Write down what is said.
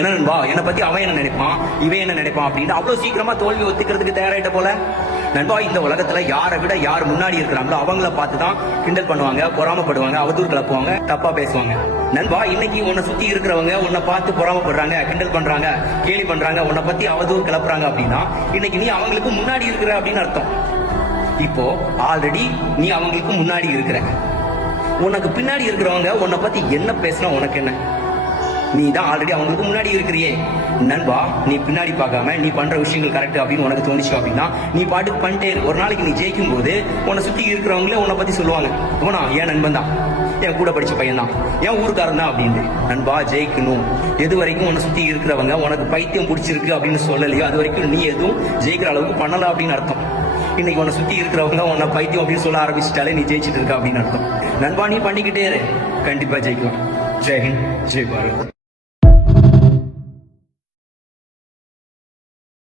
என்ன நண்பா, என்னை பத்தி அவன் என்ன நினைப்பான், இவன் என்ன நினைப்பான் அப்படின்னு அவ்வளவு சீக்கிரமா தோல்வி ஒத்துக்கிறதுக்கு தயாராயிட்ட போல. நண்பா, இந்த உலகத்துல யாரை விட யார் முன்னாடி இருக்கிறாங்களோ அவங்கள பார்த்துதான் கிண்டல் பண்ணுவாங்க, பொறாமப்படுவாங்க, அவதூறு கிளப்புவாங்க, தப்பா பேசுவாங்க. நண்பா, இன்னைக்கு உன்னை சுத்தி இருக்கிறவங்க உன்னை பார்த்து பொறாமப்படுறாங்க, கிண்டல் பண்றாங்க, கேலி பண்றாங்க, உன்னை பத்தி அவதூறு கிளப்புறாங்க அப்படின்னா இன்னைக்கு நீ அவங்களுக்கு முன்னாடி இருக்கிற அப்படின்னு அர்த்தம். இப்போ ஆல்ரெடி நீ அவங்களுக்கு முன்னாடி இருக்கிற. உனக்கு பின்னாடி இருக்கிறவங்க உன்னை பத்தி என்ன பேசினா உனக்கு என்ன? நீ தான் ஆல்ரெடி அவங்களுக்கு முன்னாடி இருக்கிறியே. நண்பா, நீ பின்னாடி பார்க்காம நீ பண்ற விஷயங்கள் கரெக்ட் அப்படின்னு உனக்கு தோணுச்சு அப்படின்னா நீ பாட்டுக்கு பண்ணிட்டே. ஒரு நாளைக்கு நீ ஜெயிக்கும் போது உன்னை சுத்தி இருக்கிறவங்களே உன்னை பத்தி சொல்லுவாங்க, போனா என் நண்பன் தான், என் கூட படிச்ச பையன் தான், என் ஊருக்காரன் தான் அப்படின்னு. நண்பா, ஜெயிக்கணும். எது வரைக்கும் உன்னை சுத்தி இருக்கிறவங்க உனக்கு பைத்தியம் பிடிச்சிருக்கு அப்படின்னு சொல்லலையோ அது வரைக்கும் நீ எதுவும் ஜெயிக்கிற அளவுக்கு பண்ணல அப்படின்னு அர்த்தம். இன்னைக்கு உன்னை சுத்தி இருக்கிறவங்க உன்னை பைத்தியம் அப்படின்னு சொல்ல ஆரம்பிச்சிட்டாலே நீ ஜெயிச்சுட்டு இருக்க அப்படின்னு அர்த்தம். நண்பா, நீ பண்ணிக்கிட்டே இரு, கண்டிப்பா ஜெயிக்கலாம். ஜெய் ஹிந்த், ஜெய் பாரத்.